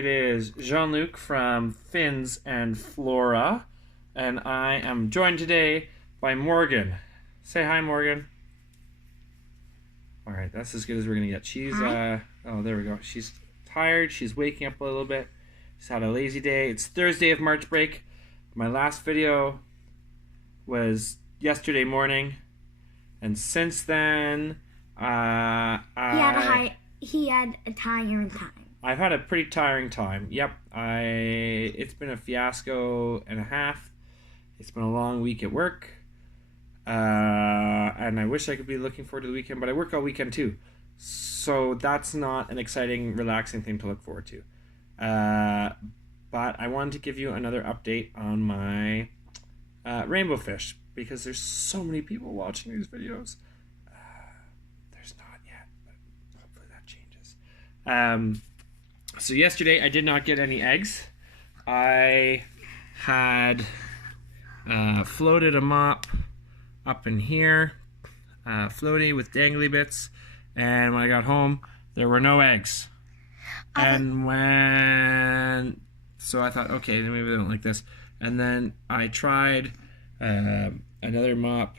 It is Jean-Luc from Fins and Flora, and I am joined today by Morgan. Say hi, Morgan. All right, that's as good as we're gonna get. She's oh, there we go. She's tired. She's waking up a little bit. She's had a lazy day. It's Thursday of March break. My last video was yesterday morning, and since then, he had a tiring time. I've had a pretty tiring time. Yep, it's been a fiasco and a half. It's been a long week at work, and I wish I could be looking forward to the weekend, but I work all weekend too, so that's not an exciting, relaxing thing to look forward to. But I wanted to give you another update on my rainbow fish, because there's so many people watching these videos. There's not yet, but hopefully that changes. So yesterday I did not get any eggs. I had floated a mop up in here, floaty with dangly bits, and when I got home there were no eggs. So I thought, okay, then maybe they don't like this. And then I tried another mop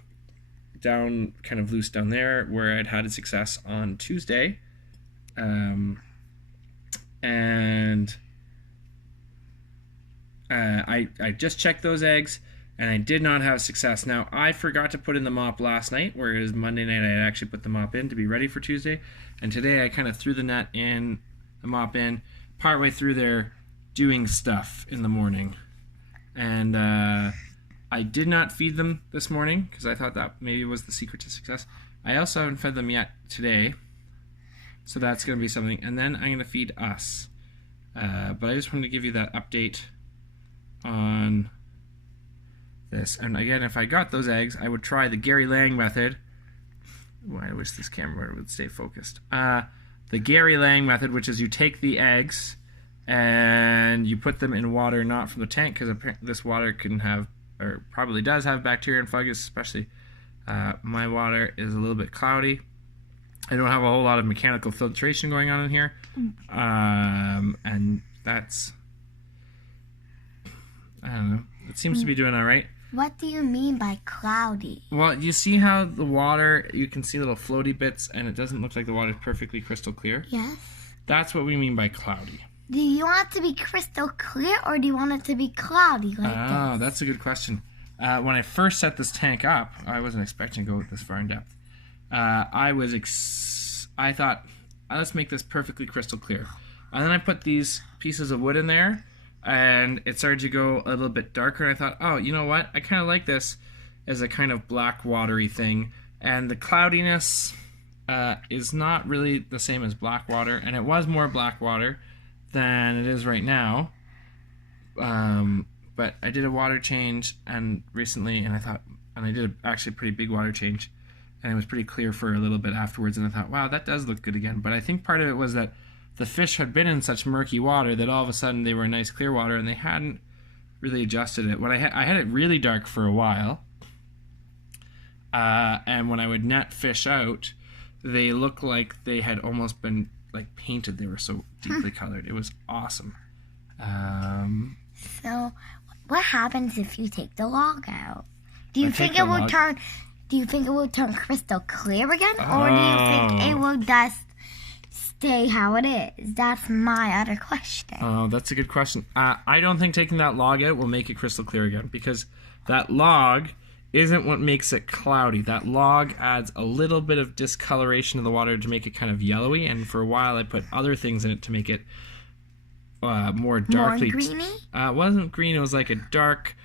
down, kind of loose down there, where I'd had a success on Tuesday. I just checked those eggs, and I did not have success. Now, I forgot to put in the mop last night, whereas Monday night I had actually put the mop in to be ready for Tuesday. And today I kind of threw the net in, the mop in, partway through there, doing stuff in the morning. And I did not feed them this morning, because I thought that maybe was the secret to success. I also haven't fed them yet today, so that's going to be something. And then I'm going to feed us. But I just wanted to give you that update on this. And again, if I got those eggs, I would try the Gary Lang method. Well, I wish this camera would stay focused. The Gary Lang method, which is you take the eggs and you put them in water not from the tank, because this water can have, or probably does have, bacteria and fungus, especially. My water is a little bit cloudy. I don't have a whole lot of mechanical filtration going on in here. And that's, I don't know, it seems to be doing all right. What do you mean by cloudy? Well, you see how the water, you can see little floaty bits, and it doesn't look like the water is perfectly crystal clear? Yes. That's what we mean by cloudy. Do you want it to be crystal clear, or do you want it to be cloudy like this? Oh, that's a good question. When I first set this tank up, I wasn't expecting to go this far in depth. I thought, let's make this perfectly crystal clear. And then I put these pieces of wood in there, and it started to go a little bit darker, and I thought, oh, you know what? I kind of like this as a kind of black watery thing. And the cloudiness is not really the same as black water, and it was more black water than it is right now. But I did a water change recently, and I did actually a pretty big water change, and it was pretty clear for a little bit afterwards, and I thought, wow, that does look good again. But I think part of it was that the fish had been in such murky water that all of a sudden they were in nice clear water, and they hadn't really adjusted it. When I had it really dark for a while, and when I would net fish out, they looked like they had almost been like painted. They were so deeply colored. It was awesome. So, what happens if you take the log out? Do you think it will turn? Do you think it will turn crystal clear again, or do you think it will just stay how it is? That's my other question. Oh, that's a good question. I don't think taking that log out will make it crystal clear again, because that log isn't what makes it cloudy. That log adds a little bit of discoloration to the water to make it kind of yellowy, and for a while I put other things in it to make it more darkly. More greeny? It wasn't green, it was like a dark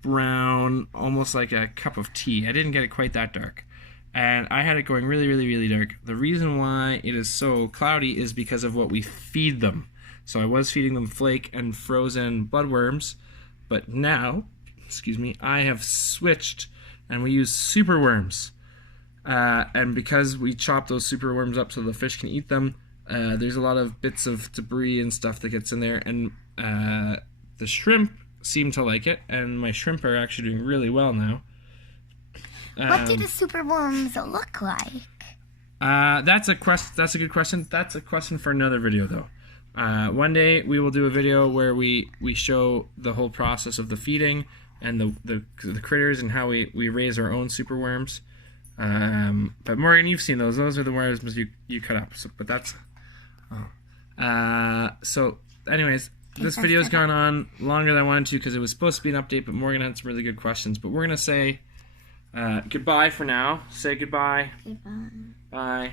brown, almost like a cup of tea. I didn't get it quite that dark. And I had it going really, really, really dark. The reason why it is so cloudy is because of what we feed them. So I was feeding them flake and frozen bloodworms, but now, I have switched and we use superworms. And because we chop those superworms up so the fish can eat them, there's a lot of bits of debris and stuff that gets in there, and the shrimp seem to like it, and my shrimp are actually doing really well now. What do the superworms look like? That's a good question. That's a question for another video, though. One day we will do a video where we show the whole process of the feeding and the critters and how we raise our own super worms. But Morgan, you've seen those. Those are the worms you cut up. So, but that's... So anyways, this video's gone on longer than I wanted to because it was supposed to be an update, but Morgan had some really good questions. But we're going to say goodbye for now. Say goodbye. Goodbye. Bye.